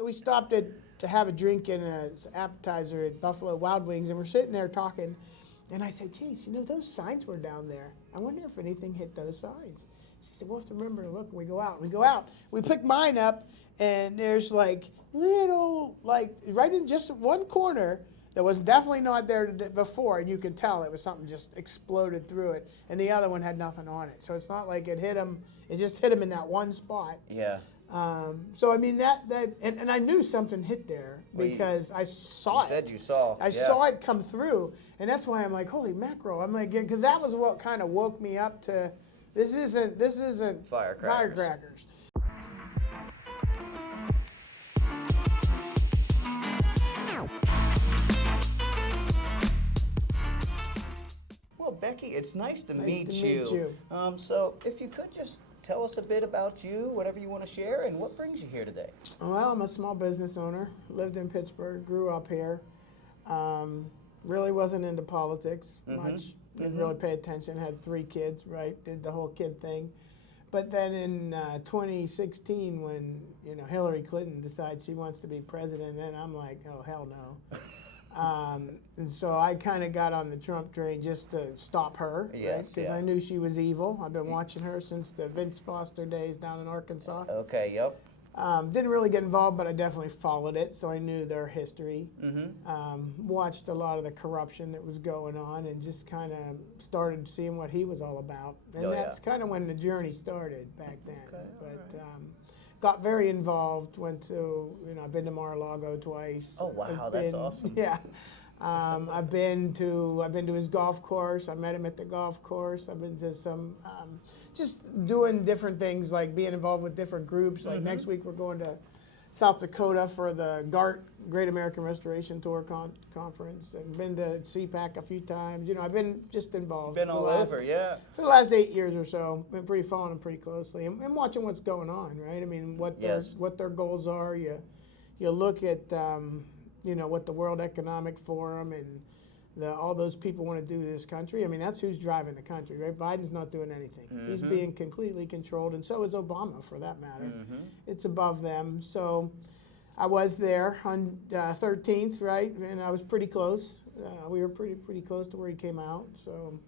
So we stopped to have a drink and an appetizer at Buffalo Wild Wings, and we're sitting there talking. And I said, geez, you know, those signs were down there. I wonder if anything hit those signs. She said, we'll have to remember to look. And we go out. We pick mine up, and there's like little, like right in just one corner that was definitely not there before, and you could tell it was something just exploded through it. And the other one had nothing on it. So it's not like it hit him. It just hit him in that one spot. Yeah. So I mean and I knew something hit there because I saw it. You said you saw. I saw it come through, and that's why I'm like, holy mackerel! I'm like, because that was what kind of woke me up to. This isn't firecrackers. Well, Becky, it's nice to Nice meet to you. meet you. So if you could just tell us a bit about you, whatever you want to share, and what brings you here today. Well, I'm a small business owner. Lived in Pittsburgh, grew up here. Really wasn't into politics much. Didn't really pay attention. Had 3 kids, right? Did the whole kid thing. But then in 2016, when Hillary Clinton decides she wants to be president, then I'm like, oh hell no. And so I kind of got on the Trump train just to stop her, right? Because I knew she was evil. I've been watching her since the Vince Foster days down in Arkansas. Okay, yep. Didn't really get involved, but I definitely followed it, so I knew their history. Watched a lot of the corruption that was going on, and just kind of started seeing what he was all about. And that's kind of when the journey started back then. Okay, but got very involved. Went to I've been to Mar-a-Lago twice. Oh wow, that's awesome. Yeah. I've been to his golf course. I met him at the golf course. I've been to some, just doing different things, like being involved with different groups. Like next week we're going to South Dakota for the GART, Great American Restoration Tour Conference, and been to CPAC a few times. I've been just involved. Been all over, yeah. For the last 8 years or so, been following them pretty closely and watching what's going on, right? I mean, what their goals are. You look at what the World Economic Forum and all those people want to do to this country. I mean, that's who's driving the country, right? Biden's not doing anything. He's being completely controlled, and so is Obama, for that matter. It's above them. So I was there on 13th, right? And I was pretty close. We were pretty close to where he came out. So,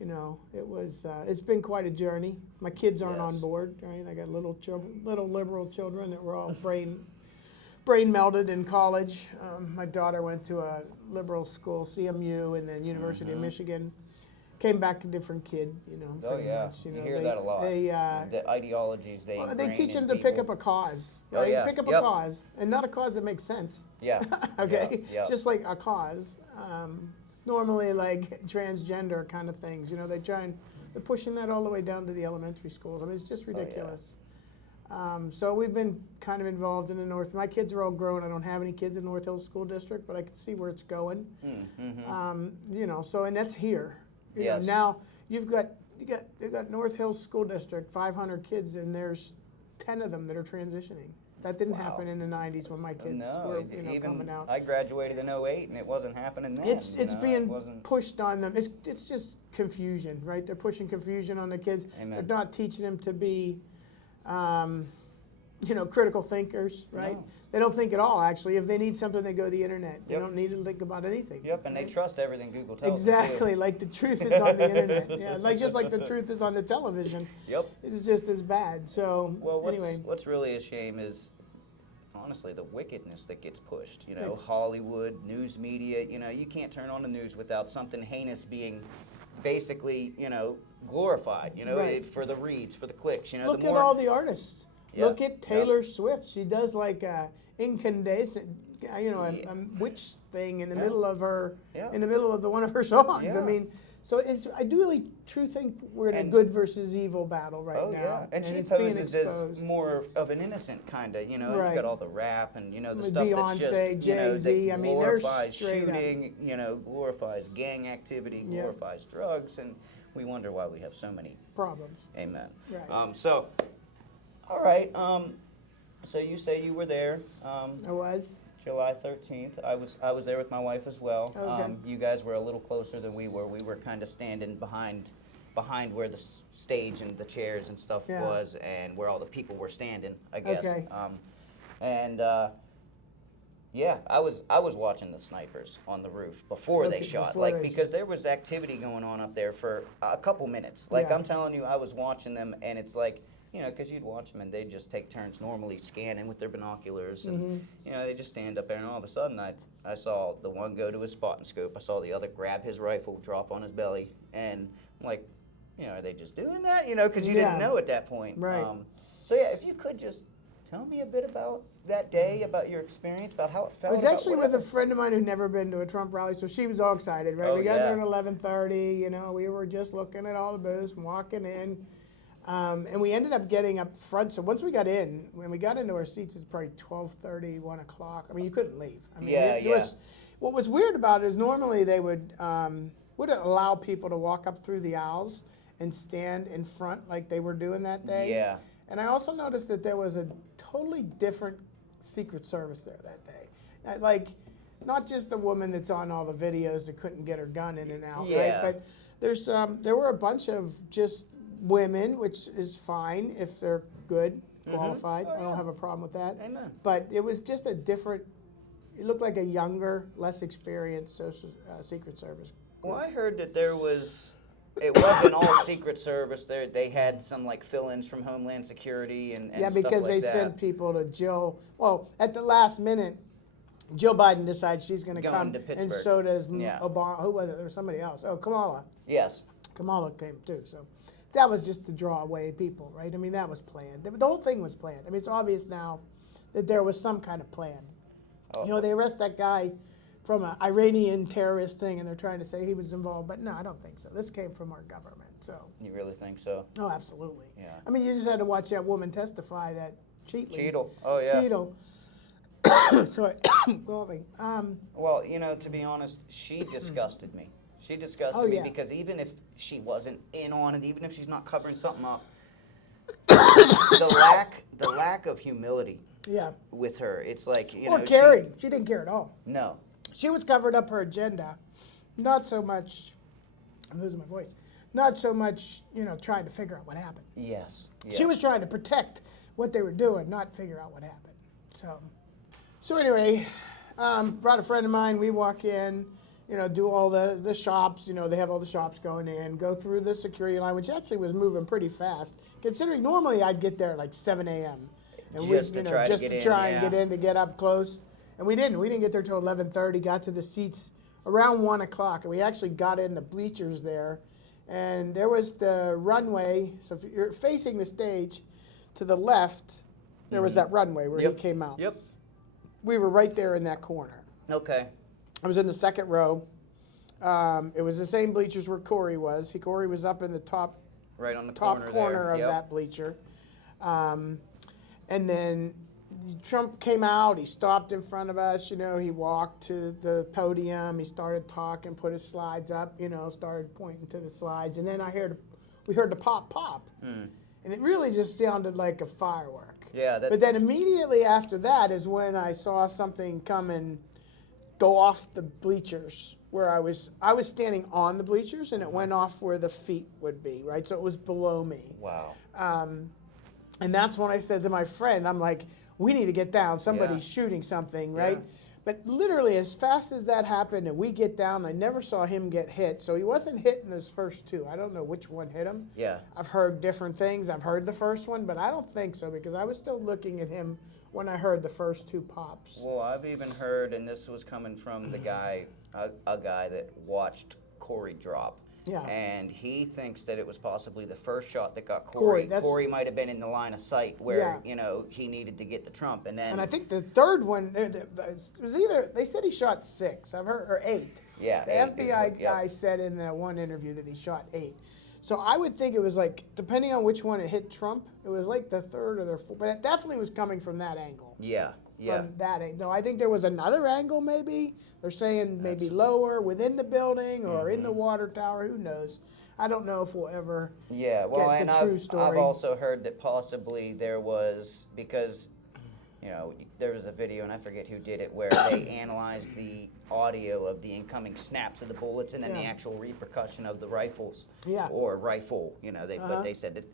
it was. It's been quite a journey. My kids aren't on board, right? I got little liberal children that were all brain melded in college. My daughter went to a liberal school, CMU, and then University of Michigan. Came back a different kid, Oh yeah, much, you hear that a lot. The ideologies they teach them to pick up a cause, right? Oh, yeah. Pick up a cause, and not a cause that makes sense. Yeah. Okay. Yeah. Just like a cause. Normally, like transgender kind of things, they're pushing that all the way down to the elementary schools. I mean, it's just ridiculous. So we've been kind of involved in the North. My kids are all grown. I don't have any kids in North Hills School District, but I can see where it's going. So and that's here. Now they've got North Hills School District, 500 kids, and there's 10 of them that are transitioning. That didn't happen in the 90s when my kids were coming out. I graduated in 08 and it wasn't happening then. It's being pushed on them. It's just confusion, right? They're pushing confusion on the kids. Amen. They're not teaching them to be critical thinkers, right? No. They don't think at all, actually. If they need something, they go to the internet. They don't need to think about anything. Yep, and right? they trust everything Google tells Exactly, them. like the truth is on the internet. Yeah, just like the truth is on the television. Yep. It's just as bad. So, anyway. What's really a shame is, honestly, the wickedness that gets pushed. Hollywood, news media, you can't turn on the news without something heinous being basically, glorified, Right. for the reads, for the clicks. Look at all the artists. Yeah. Look at Taylor Swift. She does like a incandescent, a witch thing in the middle of her, in the middle of one of her songs. Yeah. I mean, so I do really think we're in a good versus evil battle right now. Oh yeah, and she it's poses being as exposed. more of an innocent kind of, You've Right. got all the rap and the With stuff Beyonce, that's just, Jay-Z, that I mean, they're glorifies straight up. shooting, glorifies gang activity, Yep. glorifies drugs, and we wonder why we have so many. Problems. Amen. Right. So, all right. So you say you were there. I was. July 13th. I was there with my wife as well. Okay. You guys were a little closer than we were. We were kind of standing behind where the stage and the chairs and stuff was, and where all the people were standing, I guess. Okay. And yeah, I was watching the snipers on the roof before they shot, because there was activity going on up there for a couple minutes. Like, I'm telling you, I was watching them, and it's like, you know, because you'd watch them and they'd just take turns normally scanning with their binoculars, and you know, they just stand up there, and all of a sudden I saw the one go to his spot and scope. I saw the other grab his rifle, drop on his belly, and I'm like, you know, are they just doing that? You know, because you didn't know at that point. Right. So yeah, if you could just tell me a bit about that day, about your experience, about how it felt. I was actually with a friend of mine who'd never been to a Trump rally, so she was all excited, right? Oh, we got there at 11:30, you know, we were just looking at all the booths and walking in. And we ended up getting up front. So once we got in, when we got into our seats, it's probably 12:30, 1 o'clock. I mean, you couldn't leave. I mean, it was, what was weird about it is normally they wouldn't allow people to walk up through the aisles and stand in front like they were doing that day. Yeah. And I also noticed that there was a totally different Secret Service there that day. Like, not just the woman that's on all the videos that couldn't get her gun in and out, right? But there were a bunch of just women, which is fine if they're good, qualified. I don't have a problem with that. Amen. But it was just a different, it looked like a younger, less experienced Secret Service group. Well, I heard that it wasn't all Secret Service. They had some like fill-ins from Homeland Security and yeah, stuff because like they that. sent people to Jill. Well, at the last minute, Jill Biden decides she's going to come, to Pittsburgh. and so does Obama. Who was it? There was somebody else. Oh, Kamala. Yes. Kamala came too. So that was just to draw away people, right? I mean, that was planned. The whole thing was planned. I mean, it's obvious now that there was some kind of plan. You know, they arrest that guy from an Iranian terrorist thing, and they're trying to say he was involved, but no, I don't think so. This came from our government, so. You really think so? Oh, absolutely. Yeah. I mean, you just had to watch that woman testify, that Cheadle. Oh, yeah. Cheadle. Sorry, coughing. Well, you know, to be honest, she disgusted me. She disgusted me because even if she wasn't in on it, even if she's not covering something up, the lack of humility with her, it's like, you know. Or caring. She didn't care at all. No. She was covering up her agenda, not so much, I'm losing my voice, not so much, you know, trying to figure out what happened. Yes. She was trying to protect what they were doing, not figure out what happened. So anyway, brought a friend of mine, we walk in, you know, do all the shops, you know, they have all the shops going in, go through the security line, which actually was moving pretty fast, considering normally I'd get there at like 7 a.m. And just to try and get in, to get up close. And we didn't get there till 11:30, got to the seats around 1 o'clock, and we actually got in the bleachers there. And there was the runway, so if you're facing the stage, to the left, there was that runway where he came out. Yep. We were right there in that corner. Okay. I was in the second row. It was the same bleachers where Corey was. Corey was up in the top, right on the top corner of Yep. that bleacher. And then Trump came out. He stopped in front of us. You know, he walked to the podium. He started talking, put his slides up. You know, started pointing to the slides. And then we heard the pop, and it really just sounded like a firework. Yeah. But then immediately after that is when I saw something come and go off the bleachers where I was standing on the bleachers, and it went off where the feet would be, right? So it was below me. Wow. And that's when I said to my friend, I'm like, we need to get down. Somebody's shooting something, right? Yeah. But literally, as fast as that happened and we get down, I never saw him get hit. So he wasn't hit in those first two. I don't know which one hit him. Yeah. I've heard different things. I've heard the first one, but I don't think so, because I was still looking at him when I heard the first two pops. Well, I've even heard, and this was coming from the guy, a guy that watched Corey drop. Yeah. And he thinks that it was possibly the first shot that got Corey. Corey might have been in the line of sight where, you know, he needed to get the Trump. And then. And I think the third one, it was either, they said he shot 6, I've heard, or 8. Yeah. The FBI guy said in that one interview that he shot 8. So I would think it was like, depending on which one it hit Trump, it was like the third or the fourth, but it definitely was coming from that angle. Yeah. Yeah. From that angle. No, I think there was another angle maybe. They're saying maybe lower within the building or in the water tower. Who knows? I don't know if we'll ever get the true story. I've also heard that possibly there was, because, you know, there was a video, and I forget who did it, where they analyzed the audio of the incoming snaps of the bullets and then the actual repercussion of the rifles. Yeah. Or rifle, you know, but they said that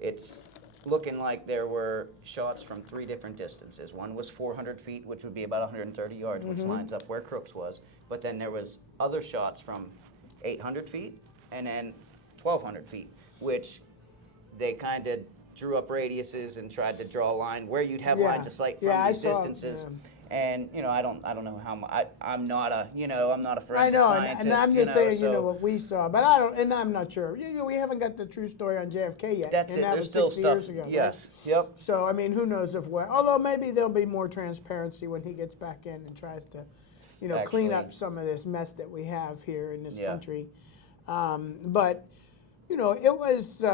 it's looking like there were shots from 3 different distances. One was 400 feet, which would be about 130 yards, which lines up where Crooks was. But then there was other shots from 800 feet and then 1,200 feet, which they kind of drew up radiuses and tried to draw a line where you'd have lines of sight from these distances. And I don't know how much. I'm not a forensic scientist. And I'm just saying, what we saw, but I don't, and I'm not sure. We haven't got the true story on JFK yet. That's and it. that There's was still 60 stuff. years ago. Yes. Right? Yep. So I mean, who knows although maybe there'll be more transparency when he gets back in and tries to, clean up some of this mess that we have here in this country. But it was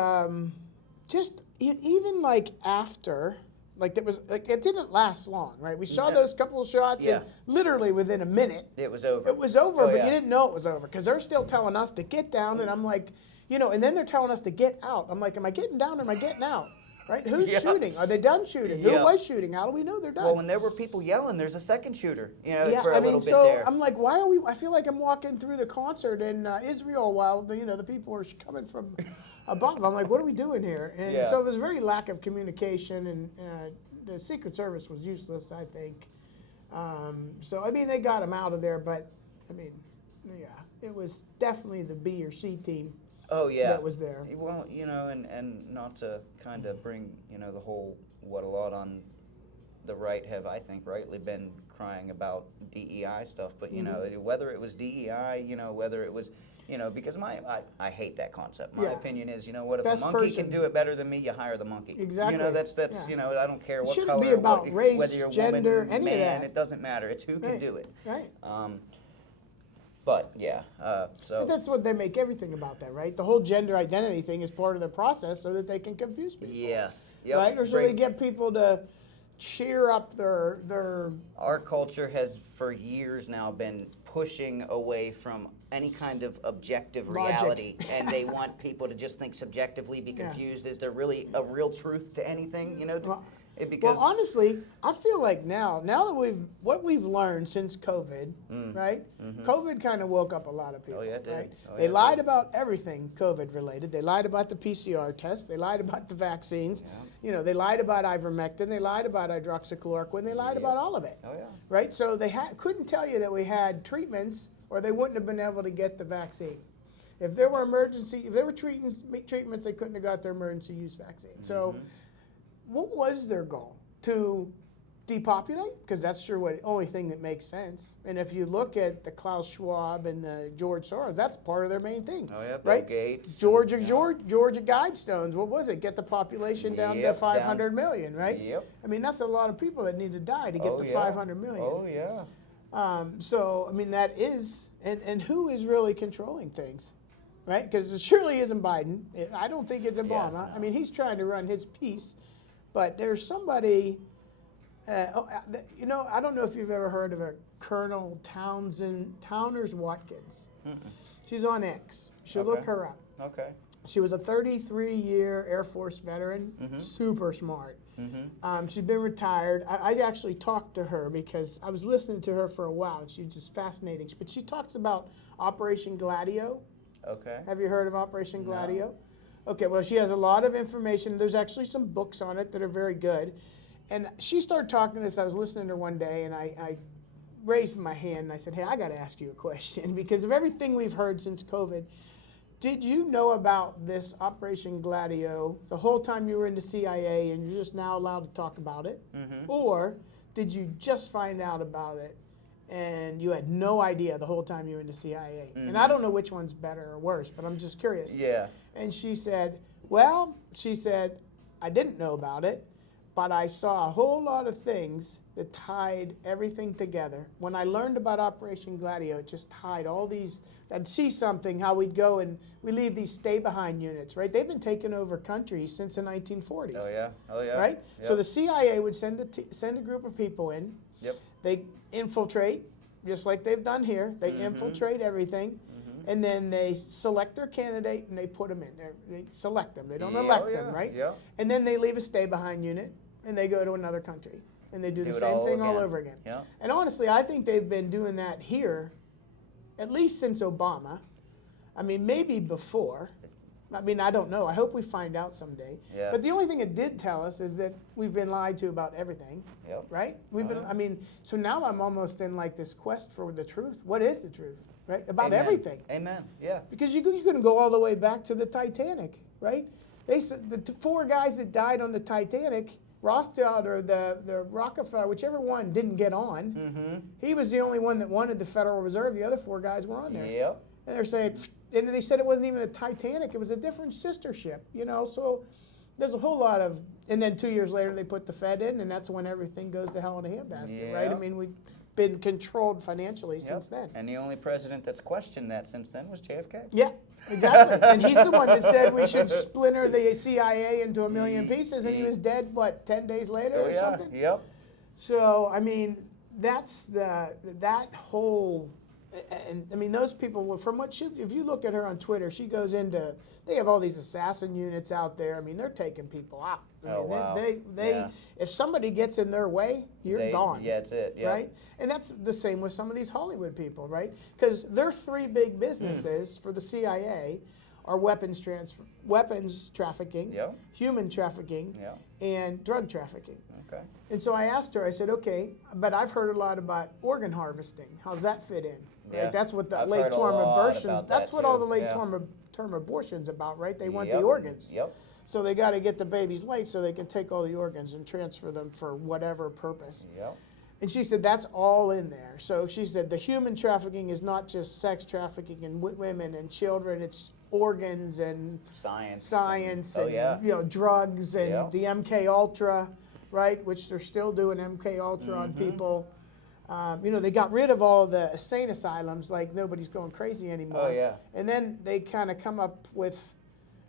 just even like after. Like it didn't last long, right? We saw those couple of shots, and literally within a minute, it was over. It was over, but you didn't know it was over because they're still telling us to get down, and I'm like, and then they're telling us to get out. I'm like, am I getting down or am I getting out? Right? Who's shooting? Are they done shooting? Who was shooting? How do we know they're done? Well, when there were people yelling, there's a second shooter, for a little bit so there. I'm like, why are we? I feel like I'm walking through the concert in Israel while the people are coming from above. I'm like, what are we doing here? And so it was very lack of communication, and the Secret Service was useless, I think. So I mean, they got him out of there, but I mean, it was definitely the B or C team. Oh yeah, that was there. Well, and not to kind of bring the whole what a lot on the right have, I think, rightly been crying about DEI stuff, but whether it was DEI, whether it was because I hate that concept. My opinion is, what if Best a monkey person. can do it better than me, you hire the monkey. Exactly. That's I don't care what shouldn't color, be about race, whether you're a gender, woman, any man, of that. it doesn't matter. It's who can do it. Right. But so But that's what they make everything about that, right? The whole gender identity thing is part of the process so that they can confuse people. Yes. Yep. Right? Or so they get people to cheer up their. Our culture has for years now been pushing away from any kind of objective reality, and they want people to just think subjectively, be confused. Is there really a real truth to anything? Because well, honestly, I feel like now that we've learned since COVID, right? COVID kind of woke up a lot of people. Oh yeah, it did. Right? Oh, they lied about everything COVID related. They lied about the PCR test. They lied about the vaccines. Yeah. They lied about ivermectin. They lied about hydroxychloroquine. They lied about all of it. Oh yeah. Right? So they couldn't tell you that we had treatments, or they wouldn't have been able to get the vaccine. If there were treatments, they couldn't have got their emergency use vaccine. So what was their goal? To depopulate? Because that's sure the only thing that makes sense. And if you look at the Klaus Schwab and the George Soros, that's part of their main thing. Oh yeah, right? Bill Gates. Georgia Guidestones. What was it? Get the population down to 500 million, right? Yep. I mean, that's a lot of people that need to die to get to 500 million. Oh yeah. So I mean, that is, and who is really controlling things? Right? Because it surely isn't Biden. I don't think it's Obama. Yeah. I mean, he's trying to run his piece. But there's somebody, I don't know if you've ever heard of a Colonel Towners Watkins. She's on X. You should look her up. Okay. She was a 33-year Air Force veteran, super smart. She's been retired. I actually talked to her because I was listening to her for a while, and she's just fascinating. But she talks about Operation Gladio. Okay. Have you heard of Operation Gladio? No. Okay, well, she has a lot of information. There's actually some books on it that are very good. And she started talking to us. I was listening to her one day, and I raised my hand, and I said, hey, I got to ask you a question. Because of everything we've heard since COVID, did you know about this Operation Gladio the whole time you were in the CIA and you're just now allowed to talk about it? Or did you just find out about it and you had no idea the whole time you were in the CIA? And I don't know which one's better or worse, but I'm just curious. Yeah. And she said, I didn't know about it, but I saw a whole lot of things that tied everything together. When I learned about Operation Gladio, it just tied all these. I'd see something, how we'd go and we leave these stay-behind units, right? They've been taking over countries since the 1940s. Oh yeah. Right? Yep. So the CIA would send a group of people in. Yep. They infiltrate, just like they've done here. They infiltrate everything. And then they select their candidate and they put them in there. They select them. They don't elect them, right? Yeah. And then they leave a stay-behind unit and they go to another country. And they do the same thing all over again. Yeah. And honestly, I think they've been doing that here at least since Obama. I mean, maybe before. I mean, I don't know. I hope we find out someday. Yeah. But the only thing it did tell us is that we've been lied to about everything. Yep. Right? We've been. I mean, so now I'm almost in like this quest for the truth. What is the truth? Right? About Amen. everything. Amen. Yeah. Because you can go all the way back to the Titanic, right? They said the four guys that died on the Titanic, Rothschild or the Rockefeller, whichever one didn't get on. Mm-hmm. He was the only one that wanted the Federal Reserve. The other four guys were on there. Yep. And they're saying, and they said it wasn't even a Titanic, it was a different sister ship, so there's a whole lot of, and then 2 years later they put the Fed in, and that's when everything goes to hell in a handbasket, right? I Yep. mean, we've been controlled financially since then. And the only president that's questioned that since then was JFK. Yeah, exactly. And he's the one that said we should splinter the CIA into a million pieces, and he was dead, 10 days later or something? Yep. So, I mean, that's that whole, and I mean, those people, from what if you look at her on Twitter, she goes into, they have all these assassin units out there. I mean, they're taking people out. I mean, Wow. they if somebody gets in their way, you're gone. Yeah, that's it. Yeah. Right? And that's the same with some of these Hollywood people, right? Because their three big businesses for the CIA are weapons trafficking, Yeah. human trafficking, Yeah. and drug trafficking. Okay. And so I asked her, I said, okay, but I've heard a lot about organ harvesting. How's that fit in? Yeah. Right? That's what the I've late heard a term lot abortions, about that's that what all too. the late Yeah. term abortions about, right? They want Yep. the organs. Yep. So they got to get the babies late so they can take all the organs and transfer them for whatever purpose. Yep. And she said that's all in there. So she said the human trafficking is not just sex trafficking and women and children, it's organs and Science. and yeah. drugs and Yeah. the MK Ultra, right? Which they're still doing MK Ultra on people. They got rid of all the insane asylums, like nobody's going crazy anymore. Oh, yeah. And then they kind of come up with,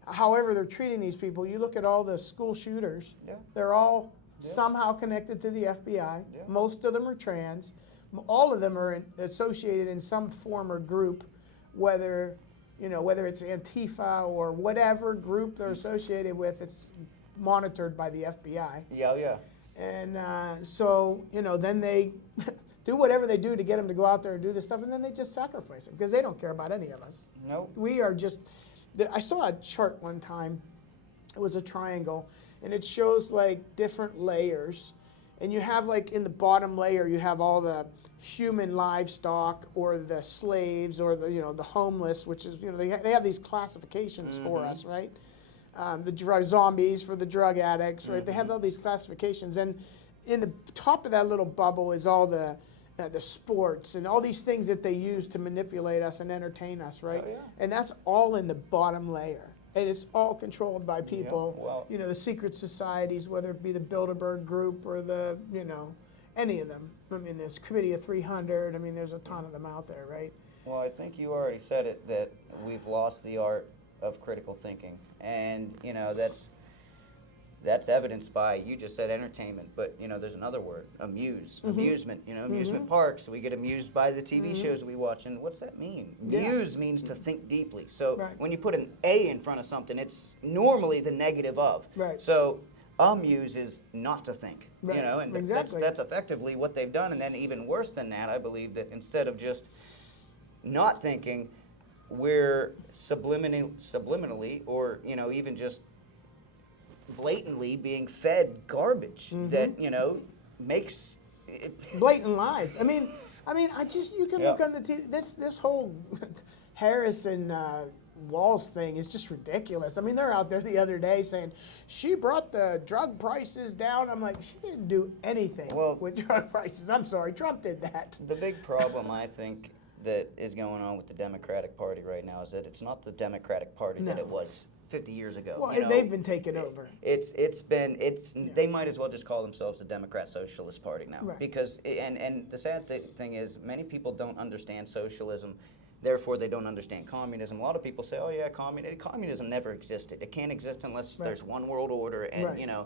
however they're treating these people. You look at all the school shooters; Yeah. they're all somehow connected to the FBI. Yeah. Most of them are trans. All of them are associated in some form or group, whether it's Antifa or whatever group they're associated with. It's monitored by the FBI. Yeah. Yeah. And so, then they do whatever they do to get them to go out there and do this stuff, and then they just sacrifice them because they don't care about any of us. Nope. We are just, I saw a chart one time, it was a triangle, and it shows like different layers. And you have like in the bottom layer, you have all the human livestock or the slaves or the homeless, which is, they have these classifications for us, right? The drug zombies for the drug addicts, right? They have all these classifications. And in the top of that little bubble is all the sports and all these things that they use to manipulate us and entertain us, right? Oh, yeah. And that's all in the bottom layer. And it's all controlled by people, well- the secret societies, whether it be the Bilderberg group or the, any of them. I mean, there's Committee of 300. I mean, there's a ton of them out there, right? Well, I think you already said it, that we've lost the art of critical thinking. And, that's evidenced by, you just said entertainment, but, there's another word, amusement, amusement parks. We get amused by the TV shows we watch, and what's that mean? Yeah. Muse means to think deeply. So Right. when you put an A in front of something, it's normally the negative of. Right. So amuse is not to think, Right. and Exactly. that's effectively what they've done. And then even worse than that, I believe that instead of just not thinking, we're subliminally or, even just blatantly being fed garbage that, makes it. Blatant lies. I mean, you can look Yeah. on the TV. This whole Harris and Walls thing is just ridiculous. I mean, they're out there the other day saying she brought the drug prices down. I'm like, she didn't do anything with drug prices. I'm sorry, Trump did that. The big problem, I think, that is going on with the Democratic Party right now is that it's not the Democratic Party that No. it was 50 years ago. Well, they've been taken over. They might as well just call themselves the Democrat Socialist Party now. Right. Because, and the sad thing is, many people don't understand socialism, therefore they don't understand communism. A lot of people say, oh yeah, communism never existed. It can't exist unless there's one world order, and Right.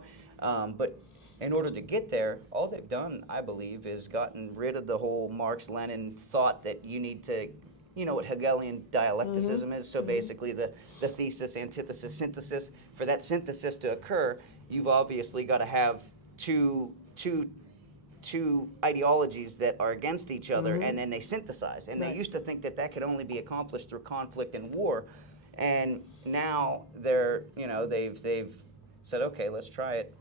but in order to get there, all they've done, I believe, is gotten rid of the whole Marx-Lenin thought that you need to, what Hegelian dialecticism is. So basically the thesis, antithesis, synthesis. For that synthesis to occur, you've obviously got to have two ideologies that are against each other, and then they synthesize. And they used to think that could only be accomplished through conflict and war. And now they're, they've said, okay, let's try it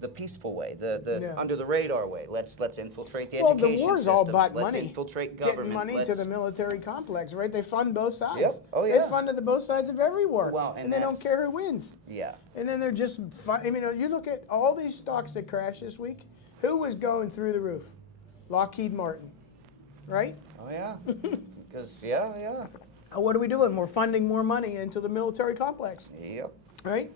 the peaceful way, the under the radar way. Let's infiltrate the education the war's systems. all about let's money. infiltrate government. Getting money to the military complex, right? They fund both sides. Yep. Oh, yeah. They funded the both sides of every war, Well, and they don't care who wins. Yeah. And then they're just you look at all these stocks that crashed this week. Who was going through the roof? Lockheed Martin, right? Oh yeah. Because yeah. What are we doing? We're funding more money into the military complex. Yep. Right?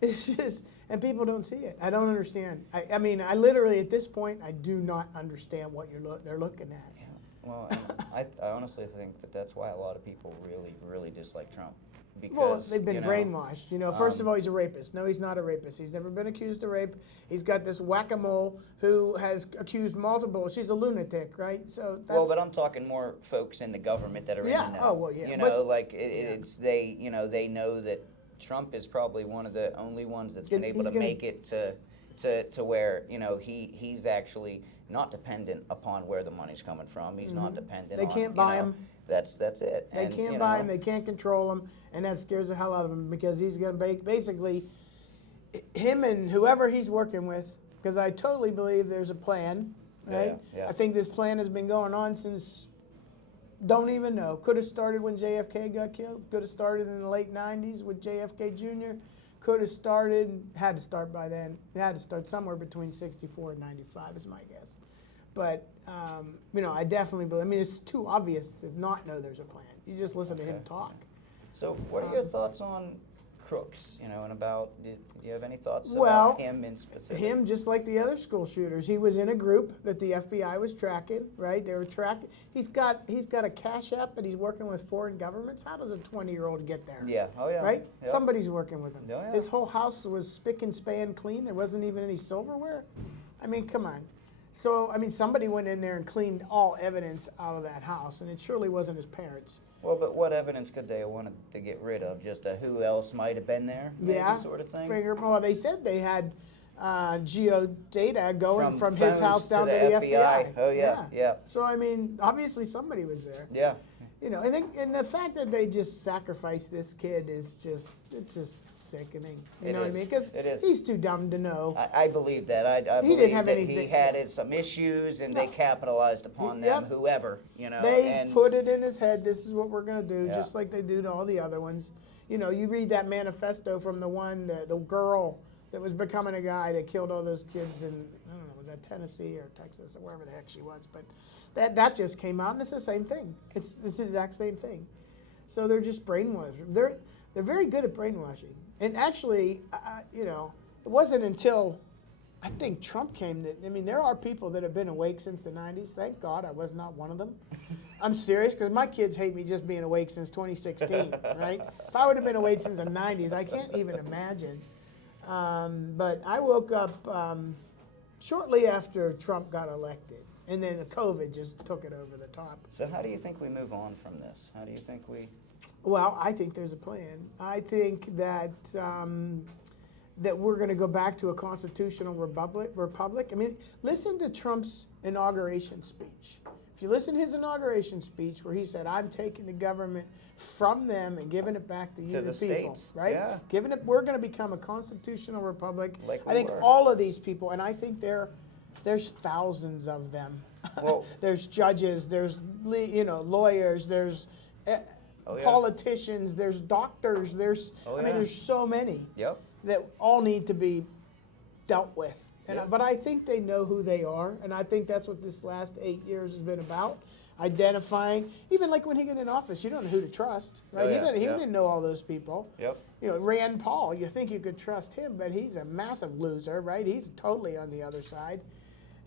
It's just, and people don't see it. I don't understand. I mean, I literally, at this point, I do not understand what they're looking at. Yeah. Well, and I honestly think that's why a lot of people really, really dislike Trump. Because, they've been brainwashed. First of all, he's a rapist. No, he's not a rapist. He's never been accused of rape. He's got this whack-a-mole who has accused multiple. She's a lunatic, right? So that's, well, but I'm talking more folks in the government that are in the know. Oh, well, yeah. It's they know that Trump is probably one of the only ones that's been able to make it to where he's actually not dependent upon where the money's coming from. He's not dependent. They can't buy him. That's it. They can't buy him. They can't control him, and that scares the hell out of him because he's going to basically him and whoever he's working with. Because I totally believe there's a plan, right? Yeah. I think this plan has been going on since. Don't even know. Could have started when JFK got killed. Could have started in the late 90s with JFK Jr. Could have started, had to start by then. It had to start somewhere between 64 and 95 is my guess. But, I definitely believe, it's too obvious to not know there's a plan. You just listen to him talk. So what are your thoughts on Crooks, and about, do you have any thoughts Well, about him in specific? Him, just like the other school shooters, he was in a group that the FBI was tracking, right? They were tracking. He's got a cash app, but he's working with foreign governments. How does a 20-year-old get there? Yeah, oh yeah. Right? Yep. Somebody's working with him. Oh, yeah. His whole house was spick and span clean. There wasn't even any silverware. Come on. So, somebody went in there and cleaned all evidence out of that house, and it surely wasn't his parents. Well, but what evidence could they have wanted to get rid of? Just who else might have been there, maybe, sort of thing? Well, they said they had geodata going from his phones house down to the FBI. Oh, yeah. So, obviously somebody was there. Yeah. And the fact that they just sacrificed this kid is just sickening. You know what I mean? Because he's too dumb to know. I believe that. I he believe didn't have that anything. He had some issues, and they capitalized upon them, whoever, They put it in his head, this is what we're going to do, Yeah. just like they do to all the other ones. You read that manifesto from the girl that was becoming a guy that killed all those kids in, I don't know, was that Tennessee or Texas or wherever the heck she was. But that just came out, and it's the same thing. It's the exact same thing. So they're just brainwashed. They're very good at brainwashing. And actually, it wasn't until I think Trump came that, there are people that have been awake since the 90s. Thank God I was not one of them. I'm serious, because my kids hate me just being awake since 2016, right? If I would have been awake since the 90s, I can't even imagine. But I woke up shortly after Trump got elected, and then COVID just took it over the top. So how do you think we move on from this? How do you think we... Well, I think there's a plan. I think that that we're going to go back to a constitutional republic. Listen to Trump's inauguration speech. If you listen to his inauguration speech, where he said, "I'm taking the government from them and giving it back to you, the people," states. right? Yeah. We're going to become a constitutional republic. Like I think we were. all of these people, and I think there's thousands of them. Well, there's judges, there's lawyers, there's politicians, there's doctors, there's there's so many that all need to be dealt with. But I think they know who they are, and I think that's what this last 8 years has been about. Identifying, even like when he got in office, you don't know who to trust, right? He didn't know all those people. Rand Paul, you think you could trust him, but he's a massive loser, right? He's totally on the other side.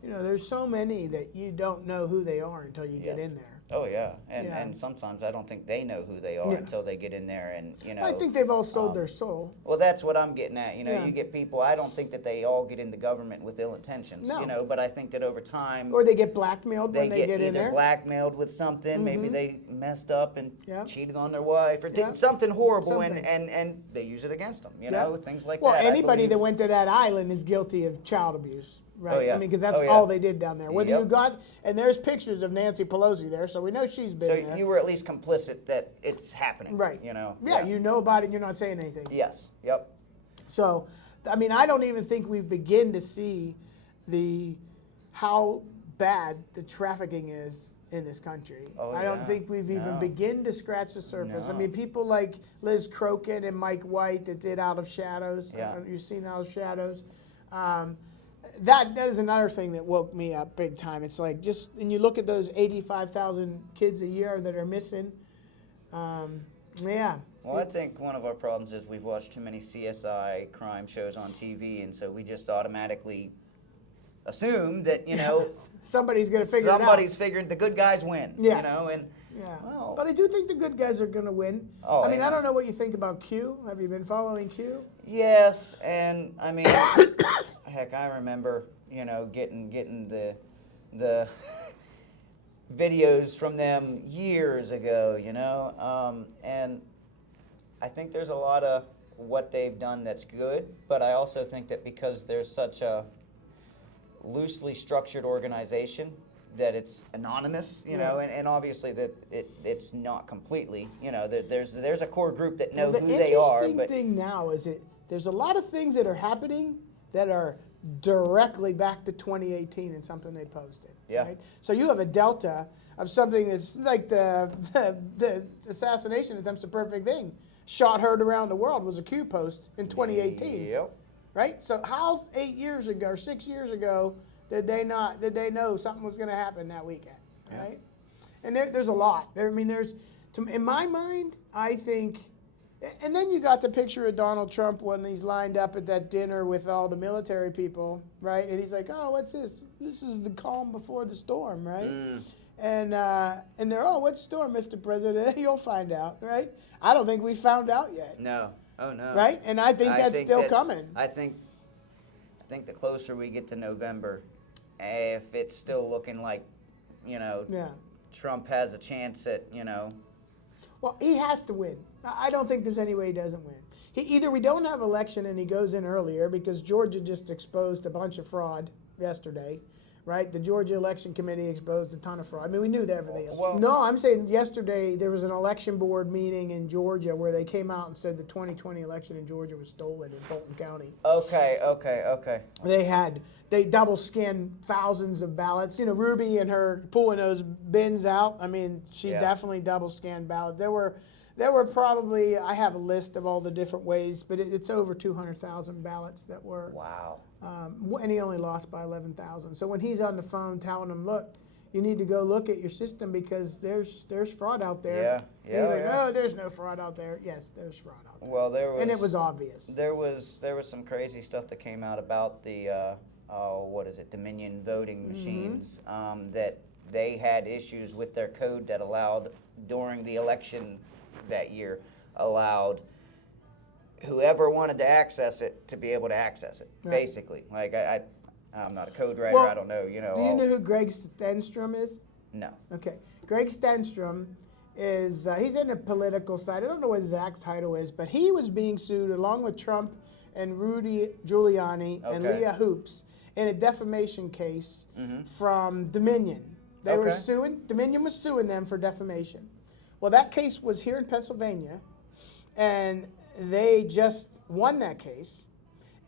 There's so many that you don't know who they are until you get in there. Oh, yeah. And sometimes I don't think they know who they are until they get in there and, I think they've all sold their soul. Well, that's what I'm getting at. You get people, I don't think that they all get into government with ill intentions, but I think that over time... Or they get blackmailed when they get in there. They get blackmailed with something. Maybe they messed up and cheated on their wife or did something horrible, and they use it against them, things like that. Well, anybody that went to that island is guilty of child abuse. right? Oh, yeah. I mean, because that's Oh, yeah. all they did down there. Whether Yep. you got, and there's pictures of Nancy Pelosi there, so we know she's been So there. you were at least complicit that it's happening. Right. You know. Yeah, you know about it, you're not saying anything. Yes. Yep. So, I mean, I don't even think we've begun to see how bad the trafficking is in this country. Oh, I don't yeah. think we've even No. begin to scratch the surface. I No. mean, people like Liz Crokin and Mike White that did Out of Shadows. I Yeah. don't know if you've seen Out of Shadows. That is another thing that woke me up big time. It's like and you look at those 85,000 kids a year that are missing. Yeah. Well, I think one of our problems is we've watched too many CSI crime shows on TV, and so we just automatically assume that, you know, somebody's going to figure it out. somebody's figured the good guys win. Yeah. You know, and Yeah, well, but I do think the good guys are going to win. Oh, I mean, yeah. I don't know what you think about Q. Have you been following Q? yes, and I mean, heck, I remember, you know, getting the videos from them years ago, you know, and I think there's a lot of what they've done that's good, but I also think that because there's such a loosely structured organization that it's anonymous, you know, and obviously that it's not completely, you know, that there's a core group that know who they are. The interesting But thing now is there's a lot of things that are happening that are directly back to 2018 and something they posted. Yeah. Right? So you have a delta of something that's like the assassination attempt's a perfect thing. Shot heard around the world was a Q post in 2018. Yep. Right? So how 8 years ago or 6 years ago did they know something was going to happen that weekend? Yeah. Right? And there's a lot. In my mind, I think, and then you got the picture of Donald Trump when he's lined up at that dinner with all the military people, right? And he's like, "Oh, what's this? This is the calm before the storm, right?" And they're, "Oh, what storm, Mr. President?" You'll find out, right? I don't think we found out yet. No. Oh no. Right? And I think that's still coming. I think the closer we get to November, if it's still looking like, you know, Yeah. Trump has a chance at, you know. Well, he has to win. I don't think there's any way he doesn't win. Either we don't have election and he goes in earlier because Georgia just exposed a bunch of fraud yesterday, right? The Georgia Election Committee exposed a ton of fraud. I mean, we knew that everything else. Well- No, I'm saying yesterday there was an election board meeting in Georgia where they came out and said the 2020 election in Georgia was stolen in Fulton County. Okay. They double scanned thousands of ballots. You know, Ruby and her pulling those bins out. I mean, she Yeah. definitely double scanned ballots. There were probably, I have a list of all the different ways, but it's over 200,000 ballots that were. Wow. And he only lost by 11,000. So when he's on the phone telling them, look, you need to go look at your system because there's fraud out there. Yeah. And Yeah. he's like, yeah. no, there's no fraud out there. Yes, there's fraud out there. Well, there was. And it was obvious. There was some crazy stuff that came out about the Dominion voting machines, that they had issues with their code that allowed during the election that year allowed whoever wanted to access it to be able to access it. Right. Basically, like I'm not a code writer. Well, I don't know. You know. Do you know who Greg Stenstrom is? No. Okay. Greg Stenstrom is, he's in the political side. I don't know what his exact title is, but he was being sued along with Trump and Rudy Giuliani and Okay. Leah Hoops in a defamation case from Dominion. They were Okay. suing, Dominion was suing them for defamation. Well, that case was here in Pennsylvania, and they just won that case.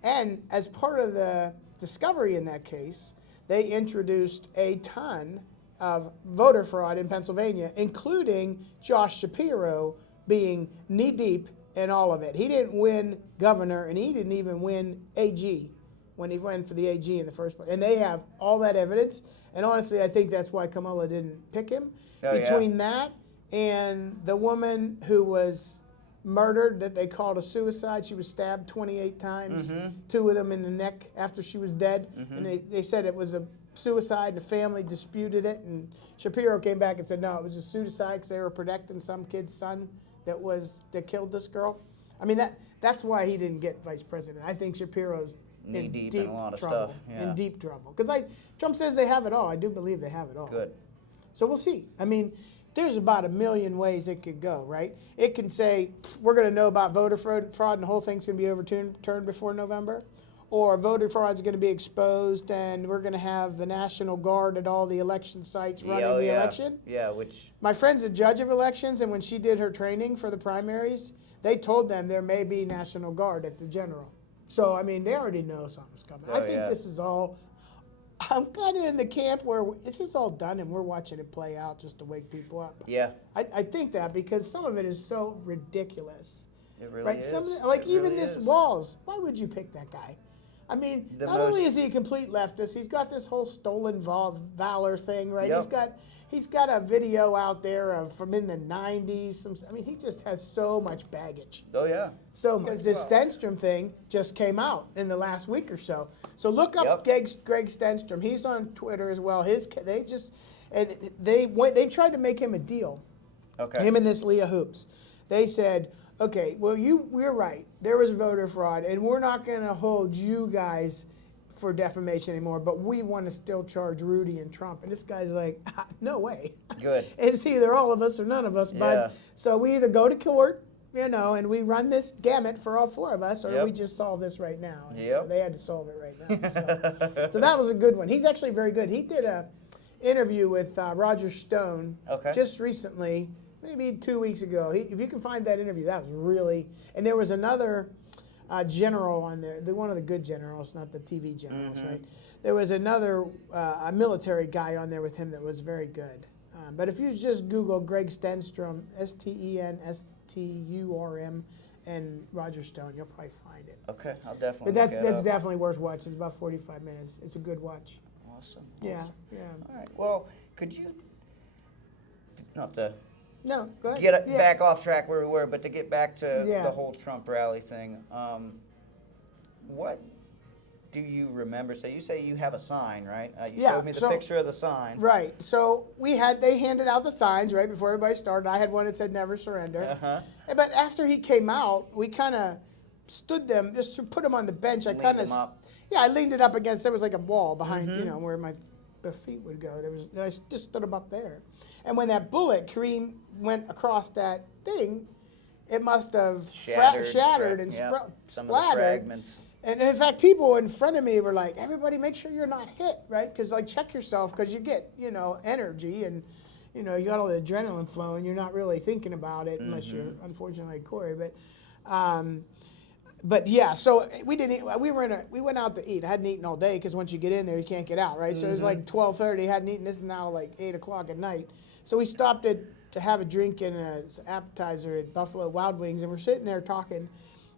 And as part of the discovery in that case, they introduced a ton of voter fraud in Pennsylvania, including Josh Shapiro being knee-deep in all of it. He didn't win governor, and he didn't even win AG when he went for the AG in the first place. And they have all that evidence. And honestly, I think that's why Kamala didn't pick him. Oh, yeah. Between that and the woman who was murdered that they called a suicide, she was stabbed 28 times, 2 of them in the neck after she was dead. And they said it was a suicide, and the family disputed it. And Shapiro came back and said, no, it was a suicide because they were protecting some kid's son that killed this girl. I mean, that's why he didn't get vice president. I think Shapiro's in Knee-deep deep in a lot of trouble. stuff, yeah. In deep trouble. Because Trump says they have it all. I do believe they have it all. Good. So we'll see. I mean, there's about a million ways it could go, right? It can say, we're going to know about voter fraud and the whole thing's going to be overturned before November. or voter fraud is going to be exposed, and we're going to have the National Guard at all the election sites running the election. Yeah, which... My friend's a judge of elections, and when she did her training for the primaries, they told them there may be National Guard at the general. So, I mean, they already know something's coming. I think this is all... I'm kind of in the camp where this is all done and we're watching it play out just to wake people up. Yeah. I think that because some of it is so ridiculous. It really right? is. Like it even really this is. Walls, why would you pick that guy? I mean, not only is he a complete leftist, he's got this whole stolen valor thing, right? Yep. He's got a video out there of from in the 90s. I mean, he just has so much baggage. Oh, yeah. So because this Stenstrom thing just came out in the last week or so. So look up Greg Stenstrom. He's on Twitter as well. They tried to make him a deal. Okay. Him and this Leah Hoops. They said, okay, well, we're right. There was voter fraud, and we're not going to hold you guys for defamation anymore, but we want to still charge Rudy and Trump. And this guy's like, no way. Good. It's either all of us or none of us. Yeah. But so we either go to court, and we run this gamut for all four of us, or we just solve this right now. And so they had to solve it right now. So that was a good one. He's actually very good. He did a interview with Roger Stone just recently, maybe 2 weeks ago. If you can find that interview, that was really, and there was another general on there, one of the good generals, not the TV generals, right? There was another a military guy on there with him that was very good. But if you just Google Greg Stenstrom, Stenstrum, and Roger Stone, you'll probably find it. Okay, I'll definitely. But that's definitely worth watching. It's about 45 minutes. It's a good watch. Awesome. Yeah, yeah. All right. Well, could you not to No, go ahead. get back off track where we were, but to get back to Yeah. the whole Trump rally thing, what do you remember? So you say you have a sign, right? You showed me the picture of the sign. Right. So they handed out the signs right before everybody started. I had one that said "Never Surrender." But after he came out, we kind of stood them, just put them on the bench. I leaned it up against. There was like a wall behind, where my feet would go. I just stood them up there. And when that bullet, Kareem, went across that thing, it must have shattered and some splattered. of the fragments. And in fact, people in front of me were like, everybody make sure you're not hit, right? Because check yourself, because you get, energy and, you got all the adrenaline flowing. You're not really thinking about it unless you're, unfortunately, Corey. But yeah, so we went out to eat. I hadn't eaten all day because once you get in there, you can't get out, right? So it was like 12:30. Hadn't eaten. This is now like 8 o'clock at night. So we stopped to have a drink and an appetizer at Buffalo Wild Wings, and we're sitting there talking.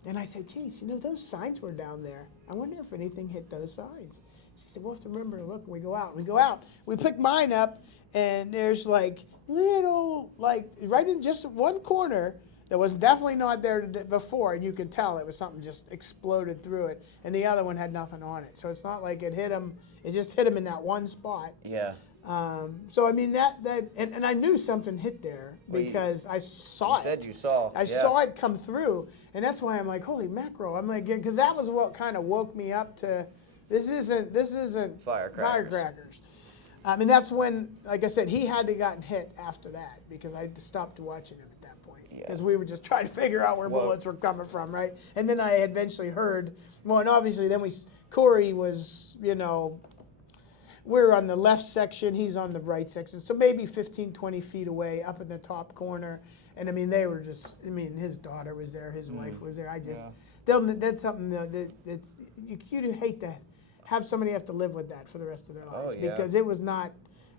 And I said, geez, those signs were down there. I wonder if anything hit those signs. She said, we'll have to remember to look when we go out. We pick mine up, and there's right in just one corner that was definitely not there before, and you could tell it was something just exploded through it, and the other one had nothing on it. So it's not like it hit him, it just hit him in that one spot. Yeah. So I mean and I knew something hit there because I saw it. You said you saw. I saw it come through, and that's why I'm like, holy mackerel! I'm like, because that was what kind of woke me up to. This isn't firecrackers. And that's when, like I said, he had to gotten hit after that because I stopped watching him at that point because we were just trying to figure out where bullets were coming from, right? And then I eventually heard. Well, and obviously then Corey was, we're on the left section, he's on the right section. So maybe 15, 20 feet away, up in the top corner. And I mean, they were just, his daughter was there, his wife was there. That's something that's, you'd hate to have somebody have to live with that for the rest of their lives. Because it was not,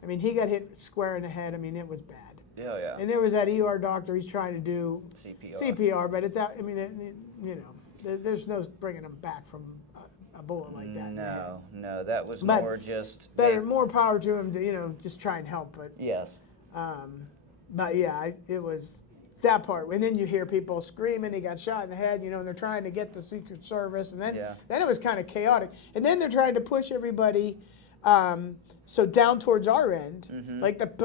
he got hit square in the head. It was bad. Yeah, yeah. And there was that ER doctor, he's trying to do CPR, but at that, there's no bringing them back from a bullet like that. No, that was more just more power to him to just try and help. But yes, but yeah, it was that part. And then you hear people screaming, he got shot in the head, and they're trying to get the Secret Service, and then it was kind of chaotic. And then they're trying to push everybody so down towards our end,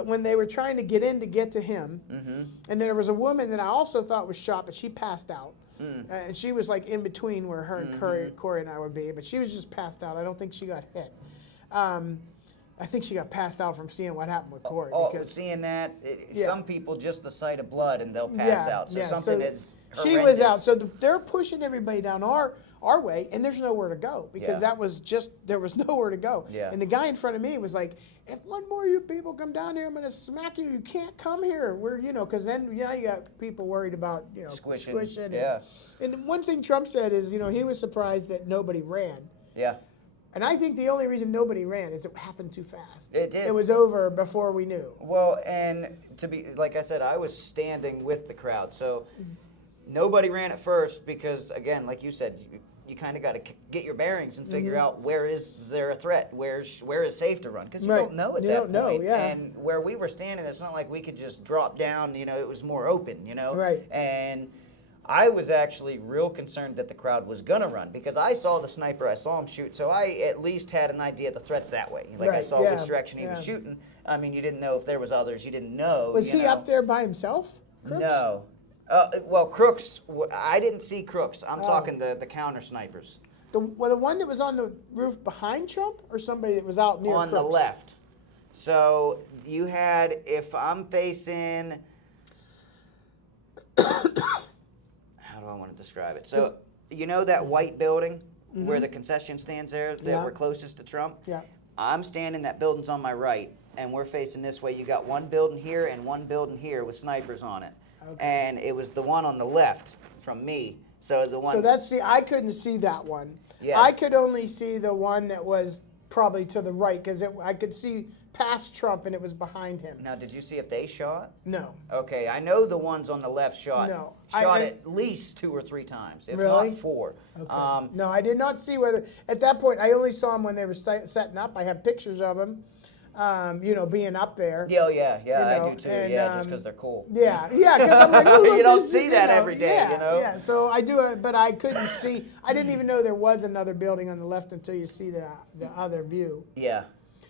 when they were trying to get in to get to him. And there was a woman that I also thought was shot, but she passed out. And she was like in between where her and Corey and I would be, but she was just passed out. I don't think she got hit. I think she got passed out from seeing what happened with Corey. Oh, because seeing that, Yeah. some people just the sight of blood and they'll pass out. So something that's she was out. horrendous. So they're pushing everybody down our way, and there's nowhere to go because Yeah. that was just there was nowhere to go. Yeah. And the guy in front of me was like, "If one more of you people come down here, I'm gonna smack you. You can't come here. We're because then you got people worried about squishing. Yeah. And one thing Trump said is he was surprised that nobody ran. Yeah. And I think the only reason nobody ran is it happened too fast. It did. It was over before we knew. Well, and to be like I said, I was standing with the crowd, so nobody ran at first because, again, like you said, you kind of got to get your bearings and figure out where is there a threat, where is safe to run, because you don't know at that point. Know, yeah. And where we were standing, it's not like we could just drop down. It was more open. Right. And I was actually real concerned that the crowd was gonna run because I saw the sniper, I saw him shoot, so I at least had an idea of the threats that way. Like I saw which direction he was shooting. I mean, you didn't know if there was others. You didn't know. Was he up there by himself? Crooks? No. Well, Crooks. I didn't see Crooks. I'm talking the counter snipers. The one that was on the roof behind Trump, or somebody that was out near On Crooks? the left. So you had, if I'm facing. How do I want to describe it? So that white building where the concession stands there that were closest to Trump? Yeah. I'm standing, that building's on my right, and we're facing this way. You got one building here and one building here with snipers on it. Okay. And it was the one on the left from me. So the one. So I couldn't see that one. Yeah. I could only see the one that was probably to the right because I could see past Trump and it was behind him. Now, did you see if they shot? No. Okay, I know the ones on the left shot. No. At least 2 or 3 times, if Really? not 4. Okay. No, I did not see whether at that point. I only saw him when they were setting up. I have pictures of him, being up there. Yeah, I do too. and, just because they're cool. Yeah, because I'm like, oh, look, You don't this see is, that every day, Yeah, so I do, but I couldn't see. I didn't even know there was another building on the left until you see the other view. Yeah.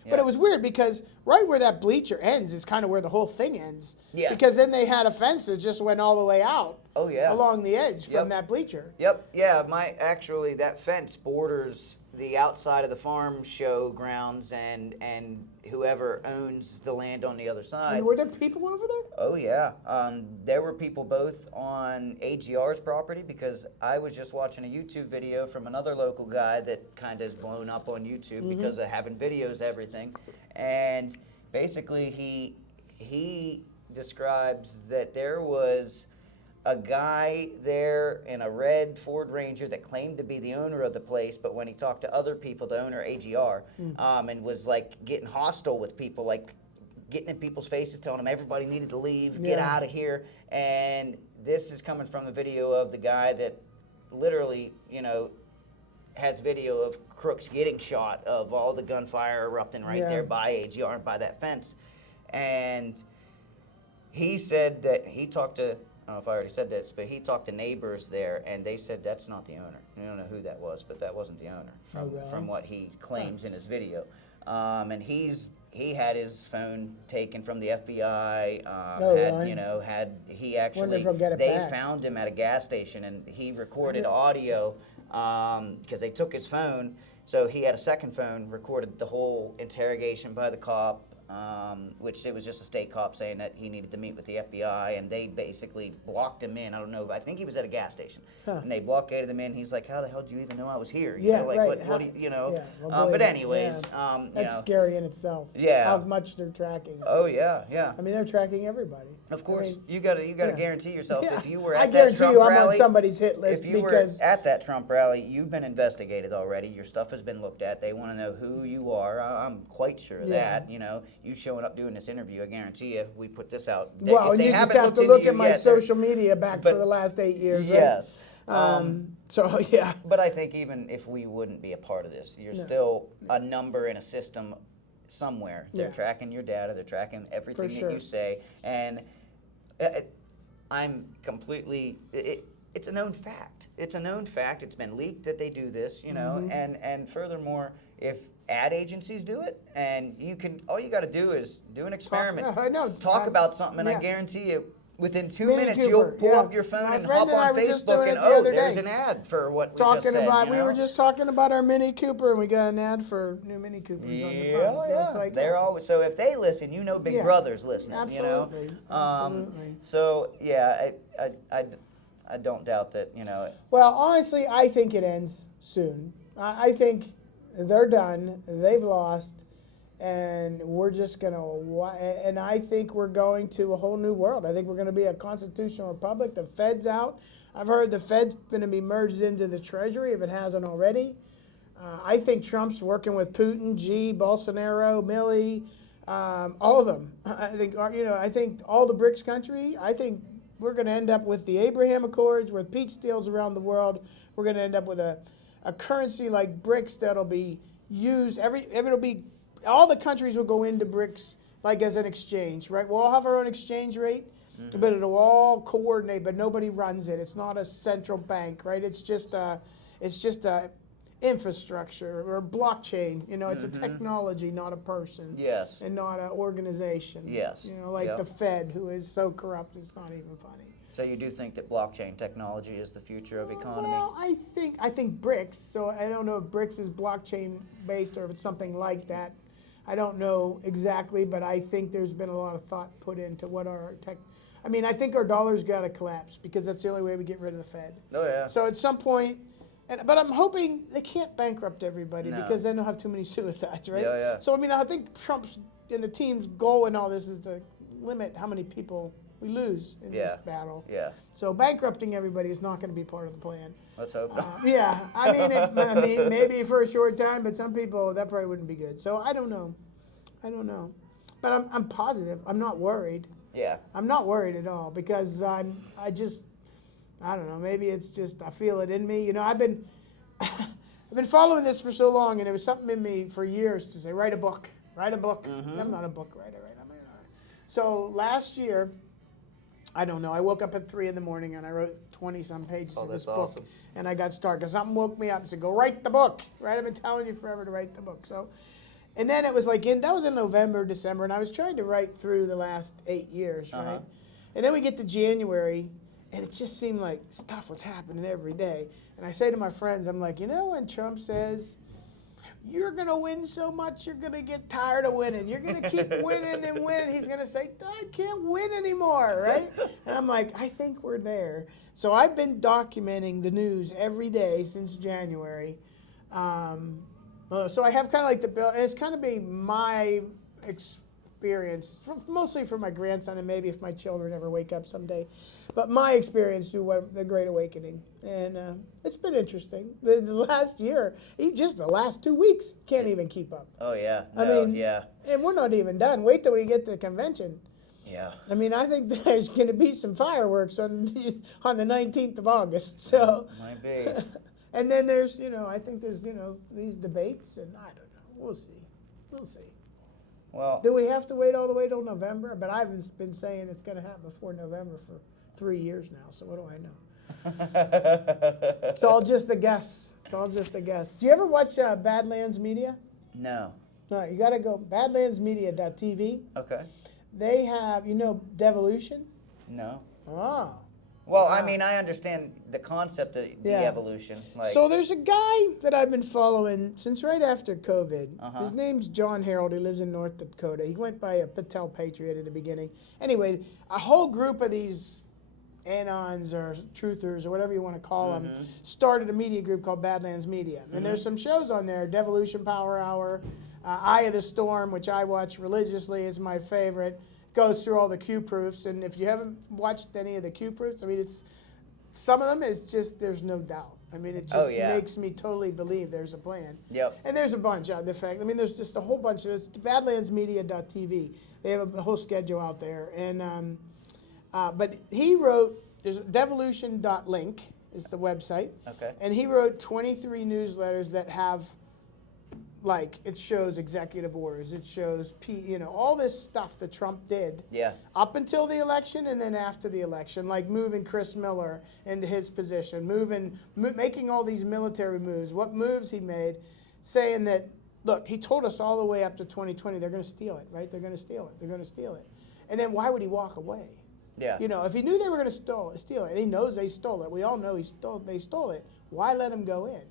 But it was weird because right where that bleacher ends is kind of where the whole thing ends. Yes. Because then they had a fence that just went all the way out. Oh, yeah. Along the edge from that bleacher. Yep. Yeah. That fence borders the outside of the farm show grounds and whoever owns the land on the other side. And were there people over there? Oh yeah. There were people both on AGR's property because I was just watching a YouTube video from another local guy that kind of is blown up on YouTube because of having videos, everything, and basically he describes that there was a guy there in a red Ford Ranger that claimed to be the owner of the place, but when he talked to other people, the owner, AGR, and was like getting hostile with people, like getting in people's faces, telling them everybody needed to leave, get out of here. And this is coming from a video of the guy that literally, has video of Crooks getting shot, of all the gunfire erupting right there by AGR, by that fence. And he said that he talked to, I don't know if I already said this, but he talked to neighbors there, and they said that's not the owner. We don't know who that was, but that wasn't the owner from what he claims in his video. And he had his phone taken from the FBI. They found him at a gas station, and he recorded audio because they took his phone. So he had a second phone, recorded the whole interrogation by the cop. Which it was just a state cop saying that he needed to meet with the FBI, and they basically blocked him in. I don't know, I think he was at a gas station, and they blockaded him in. He's like, "How the hell do you even know I was here?" But anyways, that's scary in itself. Yeah, how much they're tracking us. Oh yeah. I mean, they're tracking everybody. Of course, you gotta guarantee yourself if you were I at guarantee that Trump I'm rally, on somebody's hit list if you because were at that Trump rally, you've been investigated already. Your stuff has been looked at. They want to know who you are. I'm quite sure of that. You showing up doing this interview, I guarantee you, we put this out. Well, you just have to look at my social media back for the last 8 years. Yes. So yeah. But I think even if we wouldn't be a part of this, you're still a number in a system somewhere. They're tracking your data. They're tracking everything that you say. And I'm completely. It's a known fact. It's a known fact. It's been leaked that they do this. And furthermore, if ad agencies do it, and all you got to do is do an experiment, talk about something, and I guarantee you, within 2 Mini minutes, Cooper, you'll pull yeah. up your phone My and friend hop and I on were just doing Facebook it and, the oh, other there's day. an ad for what we Talking just said, about, you we know? were just talking about our Mini Cooper, and we got an ad for new Mini Coopers on the phone. So Yeah, it's like, they're always, so if they listen, you know Big Yeah. Brother's listening, Absolutely. you know? Absolutely. So, yeah, I don't doubt that, you know. Well, honestly, I think it ends soon. I think they're done. They've lost. And we're just going to, and I think we're going to a whole new world. I think we're going to be a constitutional republic. The Fed's out. I've heard the Fed's going to be merged into the Treasury if it hasn't already. I think Trump's working with Putin, Bolsonaro, Milley, all of them. I think, I think all the BRICS country, I think we're going to end up with the Abraham Accords, with peace deals around the world. We're going to end up with a currency like BRICS that'll be used, it'll be, all the countries will go into BRICS like as an exchange, right? We'll all have our own exchange rate, but it'll all coordinate, but nobody runs it. It's not a central bank, right? It's just a infrastructure or blockchain. It's a technology, not a person. Yes. And not an organization. Yes. Like the Fed, who is so corrupt, it's not even funny. So you do think that blockchain technology is the future of economy? Well, I think BRICS. So I don't know if BRICS is blockchain based or if it's something like that. I don't know exactly, but I think there's been a lot of thought put into what our tech. I mean, I think our dollar's got to collapse because that's the only way we get rid of the Fed. Oh yeah. So at some point, but I'm hoping they can't bankrupt everybody because then they'll have too many suicides, right? Yeah, yeah. So I mean, I think Trump's and the team's goal in all this is to limit how many people we lose in this battle. Yeah. So bankrupting everybody is not going to be part of the plan. Let's hope not. Yeah, I mean, maybe for a short time, but some people that probably wouldn't be good. So I don't know, but I'm positive. I'm not worried. Yeah. I'm not worried at all because I don't know. Maybe it's just I feel it in me. I've been following this for so long, and it was something in me for years to say, write a book. Mm-hmm. I'm not a book writer, right? So last year, I don't know. I woke up at 3 a.m. and I wrote 20-some pages of this book. Awesome. And I got started because something woke me up and said, go write the book, right? I've been telling you forever to write the book. So, and then it was like, that was in November, December, and I was trying to write through the last 8 years, right? And then we get to January, and it just seemed like stuff was happening every day. And I say to my friends, I'm like, when Trump says, you're going to win so much, you're going to get tired of winning. You're going to keep winning and winning. He's going to say, I can't win anymore, right? And I'm like, I think we're there. So I've been documenting the news every day since January. So I have kind of like the bill, and it's kind of been my experience, mostly for my grandson and maybe if my children ever wake up someday. But my experience through the Great Awakening. And it's been interesting. The last year, just the last 2 weeks, can't even keep up. Oh, yeah. Yeah. And we're not even done. Wait till we get to the convention. Yeah. I mean, I think there's going to be some fireworks on the 19th of August. So. Might be. And then there's, I think there's, these debates, and I don't know. We'll see. Well. Do we have to wait all the way till November? But I've been saying it's going to happen before November for 3 years now, so what do I know? It's all just a guess. Do you ever watch Badlands Media? No. No, you got to go badlandsmedia.tv. Okay. They have, devolution? No. Oh. Well, I mean, I understand the concept of de-evolution. Like, so there's a guy that I've been following since right after COVID. His name's John Harold. He lives in North Dakota. He went by a Patel Patriot at the beginning. Anyway, a whole group of these anons or truthers or whatever you want to call them started a media group called Badlands Media. And there's some shows on there, Devolution Power Hour, Eye of the Storm, which I watch religiously, is my favorite. Goes through all the Q proofs, and if you haven't watched any of the Q proofs, I mean, it's some of them is just there's no doubt. I mean, it just makes me totally believe there's a plan. Yep. And there's a bunch out. The fact, I mean, there's just a whole bunch of it's badlandsmedia.tv. They have a whole schedule out there, and but he wrote there's devolution.link is the website. Okay. And he wrote 23 newsletters that have. Like, it shows executive orders, it shows, all this stuff that Trump did up until the election and then after the election, like moving Chris Miller into his position, making all these military moves, what moves he made, saying that, look, he told us all the way up to 2020, they're going to steal it, right? They're going to steal it. And then why would he walk away? Yeah. You know, if he knew they were going to steal it, and he knows they stole it, we all know they stole it, why let him go in?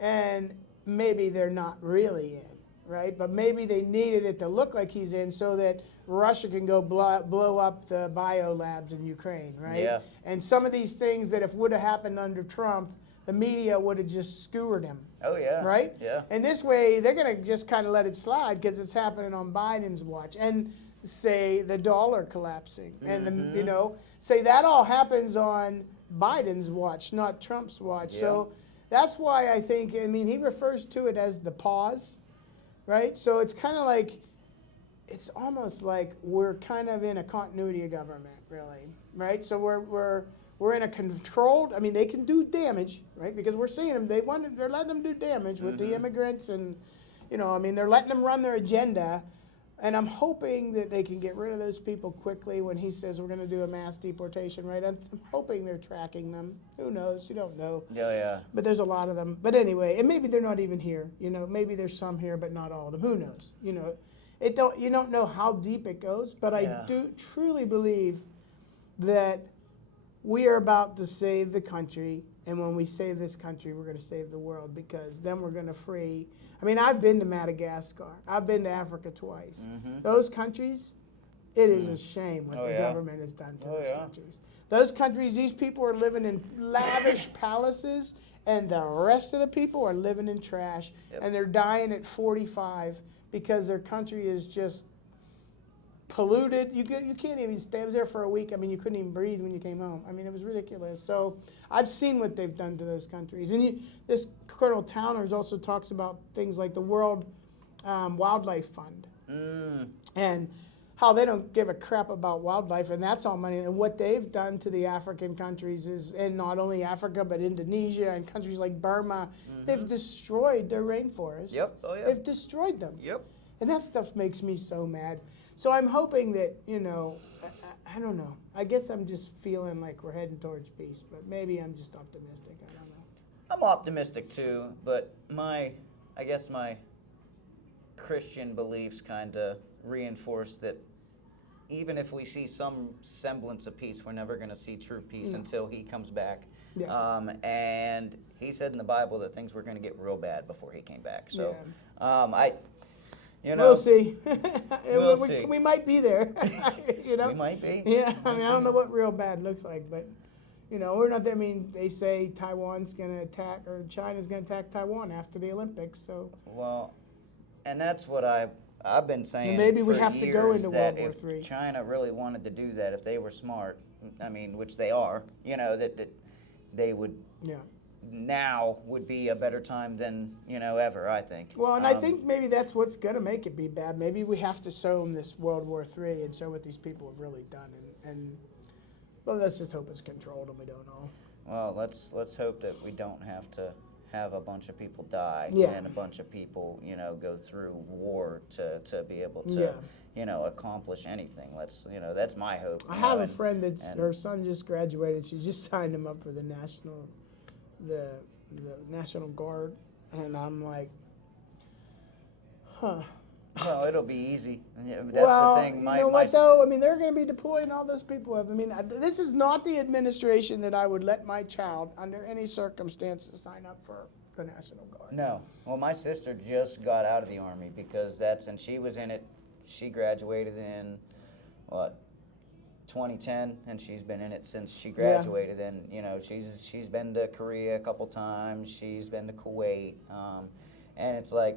And maybe they're not really in, right? But maybe they needed it to look like he's in so that Russia can go blow up the bio labs in Ukraine, right? Yeah. And some of these things that if would have happened under Trump, the media would have just skewered him. Oh, yeah. Right? Yeah. And this way, they're going to just kind of let it slide because it's happening on Biden's watch. And say the dollar collapsing. And, the, you know, say that all happens on Biden's watch, not Trump's watch. Yeah. So that's why I think, I mean, he refers to it as the pause, right? So it's kind of like, it's almost like we're kind of in a continuity of government, really, right? So we're in a controlled, I mean, they can do damage, right? Because we're seeing them, they're letting them do damage with the immigrants and, you know, I mean, they're letting them run their agenda. And I'm hoping that they can get rid of those people quickly when he says we're going to do a mass deportation, right? I'm hoping they're tracking them. Who knows? You don't know. Yeah, yeah. But there's a lot of them. But anyway, and maybe they're not even here. You know, maybe there's some here, but not all of them. Who knows? You know, you don't know how deep it goes. But I do truly believe that we are about to save the country. And when we save this country, we're going to save the world, because then we're going to free. I mean, I've been to Madagascar. I've been to Africa twice. Those countries, it is a shame what the government has done to those countries. Those countries, these people are living in lavish palaces, and the rest of the people are living in trash, and they're dying at 45 because their country is just polluted. You can't even stay. I was there for a week. I mean, you couldn't even breathe when you came home. I mean, it was ridiculous. So I've seen what they've done to those countries. And this Colonel Towers also talks about things like the World Wildlife Fund and how they don't give a crap about wildlife, and that's all money. And what they've done to the African countries is, and not only Africa, but Indonesia and countries like Burma, they've destroyed their rainforests. Yep. Oh, yeah. They've destroyed them. Yep. And that stuff makes me so mad. So I'm hoping that, you know, I don't know. I guess I'm just feeling like we're heading towards peace, but maybe I'm just optimistic. I don't know. I'm optimistic too, but I guess my Christian beliefs kind of reinforce that even if we see some semblance of peace, we're never going to see true peace until he comes back. Yeah. And he said in the Bible that things were going to get real bad before he came back. So you know, we'll see. We'll see. We might be there. You know? We might be. Yeah, I mean, I don't know what real bad looks like, but, you know, we're not there. I mean, they say Taiwan's going to attack, or China's going to attack Taiwan after the Olympics, so. Well, and that's what I've been saying. And maybe we for have to go years, into that World War III. if China really wanted to do that, if they were smart, I mean, which they are, you know, that they would. Yeah. Now would be a better time than, you know, ever, I think. Well, and I think maybe that's what's going to make it be bad. Maybe we have to show them this World War III and show what these people have really done. Well, let's just hope it's controlled and we don't know. Well, let's hope that we don't have to have a bunch of people die and a bunch of people, you know, go through war to be able to, you know, accomplish anything. You know, that's my hope. I have a friend that's, her son just graduated. She just signed him up for the National Guard, and I'm like, huh. Well, it'll be easy. That's the thing. You know what, though? I mean, they're going to be deploying all those people. I mean, this is not the administration that I would let my child, under any circumstances, sign up for the National Guard. No. Well, my sister just got out of the Army because and she was in it. She graduated in, 2010, and she's been in it since she graduated. And you know, she's been to Korea a couple times. She's been to Kuwait, and it's like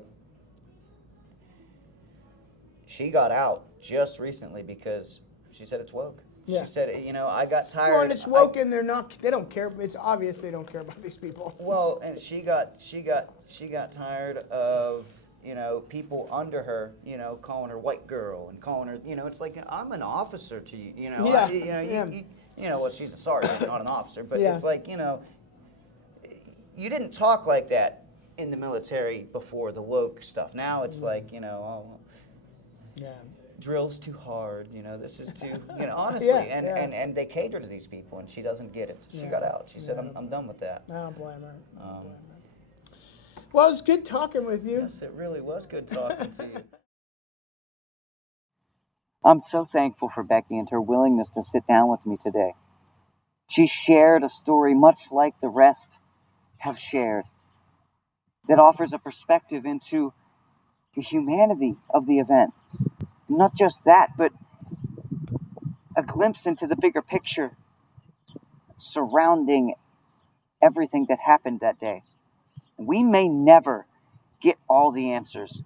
she got out just recently because she said it's woke. Yeah. She said, you know, I got tired. Well, and it's woke, and they don't care. It's obvious they don't care about these people. Well, and she got tired of, you know, people under her, you know, calling her white girl and calling her, you know, it's like, I'm an officer to you, you know. Yeah. You know, well, she's a sergeant, not an officer, but it's like, you know, you didn't talk like that in the military before the woke stuff. Now it's like, you know, drill's too hard, you know, this is too, you know, honestly, and they cater to these people, and she doesn't get it. So she got out. She said, I'm done with that. I don't blame her. Well, it's good talking with you. Yes, it really was good talking to you. I'm so thankful for Becky and her willingness to sit down with me today. She shared a story much like the rest have shared that offers a perspective into the humanity of the event. Not just that, but a glimpse into the bigger picture surrounding everything that happened that day. We may never get all the answers,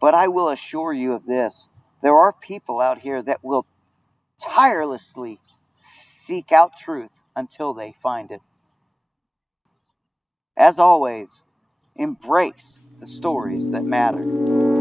but I will assure you of this. There are people out here that will tirelessly seek out truth until they find it. As always, embrace the stories that matter.